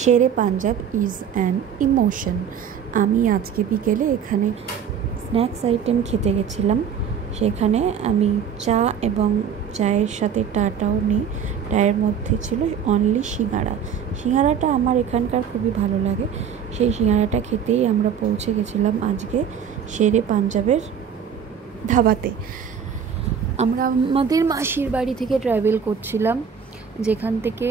Shere Punjab is an emotion. আমি আজকে বিকেলে এখানে স্ন্যাক্স আইটেম খেতে গেছিলাম। সেখানে আমি চা এবং চায়ের সাথে টাটাও নিই। চায়ের মধ্যে ছিল অনলি সিঙ্গারা। সিঙ্গারাটা আমার এখানকার খুবই ভালো লাগে। সেই সিঙ্গারাটা খেতেই আমরা পৌঁছে গেছিলাম আজকে শেরে পাঞ্জাবের ধাবাতে। আমরা আমাদের মাসির বাড়ি থেকে ট্রাভেল করছিলাম, যেখান থেকে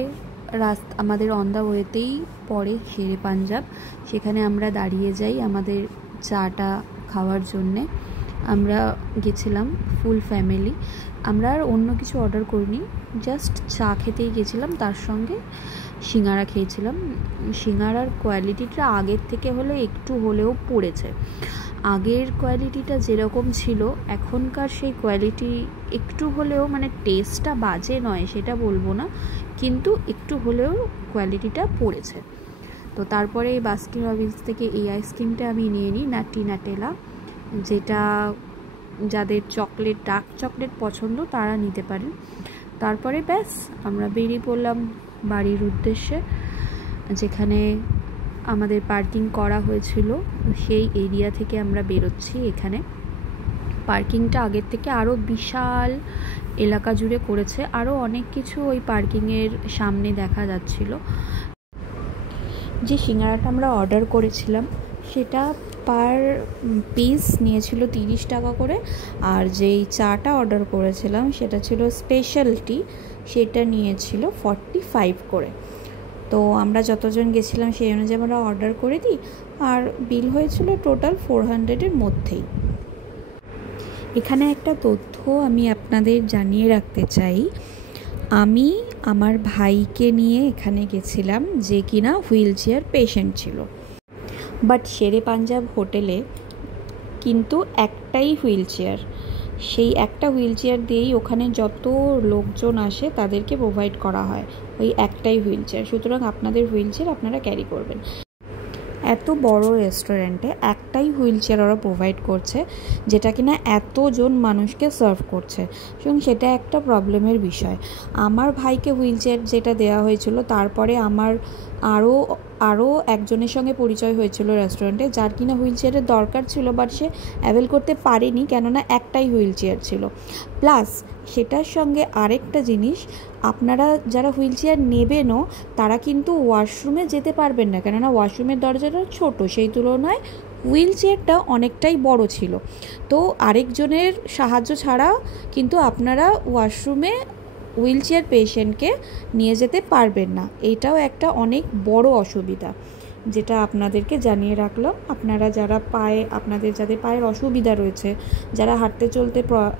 আমাদের অন দ্য ওয়েতেই পড়ে শেরে পাঞ্জাব। সেখানে আমরা দাঁড়িয়ে যাই আমাদের চাটা খাওয়ার জন্যে। আমরা গেছিলাম ফুল ফ্যামিলি। আমরা আর অন্য কিছু অর্ডার করিনি, জাস্ট চা খেতেই গেছিলাম, তার সঙ্গে সিঙ্গারা খেয়েছিলাম। সিঙ্গারার কোয়ালিটিটা আগের থেকে হলে একটু হলেও পড়েছে। আগের কোয়ালিটিটা যেরকম ছিল এখনকার সেই কোয়ালিটি একটু হলেও, মানে টেস্টটা বাজে নয় সেটা বলবো না, কিন্তু একটু হলেও কোয়ালিটিটা পড়েছে। তো তারপরে এই বাস্কিন রবিন্স থেকে এই আইসক্রিমটা আমি নিয়ে নিই, নাটি নাটেলা, যেটা যাদের ডার্ক চকলেট পছন্দ তারা নিতে পারেন। তারপরে ব্যাস আমরা বেরিয়ে পড়লাম বাড়ির উদ্দেশ্যে, যেখানে আমাদের পার্কিং করা হয়েছিল সেই এরিয়া থেকে আমরা বেরোচ্ছি। এখানে পার্কিংটা আগের থেকে আরও বিশাল এলাকা জুড়ে করেছে, আরও অনেক কিছু ওই পার্কিংয়ের সামনে দেখা যাচ্ছিল। যে সিঙ্গারাটা আমরা অর্ডার করেছিলাম সেটা পার পিস নিয়েছিল 30 টাকা করে, আর যেই চাটা অর্ডার করেছিলাম সেটা ছিল স্পেশালটি, সেটা নিয়েছিল 45 করে। তো আমরা যতজন গেছিলাম সেই অনুযায়ী আমরা অর্ডার করে দিই, আর বিল হয়েছিল টোটাল 400-এর মধ্যেই। এখানে একটা তথ্য আমি আপনাদের জানিয়ে রাখতে চাই। আমি আমার ভাইকে নিয়ে এখানে গেছিলাম, যে কিনা হুইল চেয়ার পেশেন্ট ছিল। বাট শেরে পাঞ্জাব হোটেলে কিন্তু একটাই হুইল চেয়ার, সেই একটা হুইল চেয়ার দিয়েই ওখানে যত লোকজন আসে তাদেরকে প্রোভাইড করা হয় ওই একটাই হুইল চেয়ার। সুতরাং আপনাদের হুইল চেয়ার আপনারা ক্যারি করবেন। এত বড় রেস্টুরেন্টে একটাই হুইল চেয়ার ওরা প্রোভাইড করছে, যেটা কিনা এতজন মানুষকে সার্ভ করছে, এবং সেটা একটা প্রবলেমের বিষয়। আমার ভাইকে হুইল চেয়ার যেটা দেওয়া হয়েছিল, তারপরে আমার আরও একজনের সঙ্গে পরিচয় হয়েছিল রেস্টুরেন্টে, যার কিনা হুইল চেয়ারের দরকার ছিল, বাট সে অ্যাভেল করতে পারেনি, কেননা একটাই হুইল চেয়ার ছিল। প্লাস সেটার সঙ্গে আরেকটা জিনিস, আপনারা যারা হুইল চেয়ার নেবেনও তারা কিন্তু ওয়াশরুমে যেতে পারবেন না, কেননা ওয়াশরুমের দরজাটা ছোট, সেই তুলনায় হুইল চেয়ারটা অনেকটাই বড় ছিল। তো আরেকজনের সাহায্য ছাড়া কিন্তু আপনারা ওয়াশরুমে হুইল চেয়ার পেশেন্টকে নিয়ে যেতে পারবেন না। এইটাও একটা অনেক বড় অসুবিধা, যেটা আপনাদেরকে জানিয়ে রাখলাম। আপনারা আপনাদের যাদের পায়ের অসুবিধা রয়েছে, যারা হাঁটতে চলতে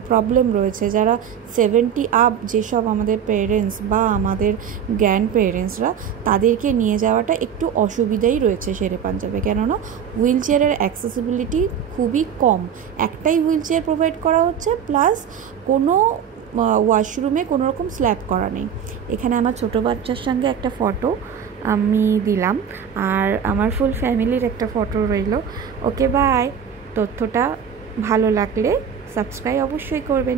প্রবলেম রয়েছে, যারা 70 আপ যেসব আমাদের পেরেন্টস বা আমাদের গ্র্যান্ড পেরেন্টসরা, তাদেরকে নিয়ে যাওয়াটা একটু অসুবিধাই রয়েছে শেরে পাঞ্জাবে, কেননা হুইল চেয়ারের অ্যাক্সেসিবিলিটি খুবই কম। একটাই হুইল চেয়ার প্রোভাইড করা হচ্ছে, প্লাস কোনো ওয়াশরুমে কোনো রকম স্ল্যাব করা নেই। এখানে আমার ছোটো বাচ্চার সঙ্গে একটা ফটো আমি দিলাম, আর আমার ফুল ফ্যামিলির একটা ফটো রইল। Okay bye. তথ্যটা ভালো লাগলে সাবস্ক্রাইব অবশ্যই করবেন।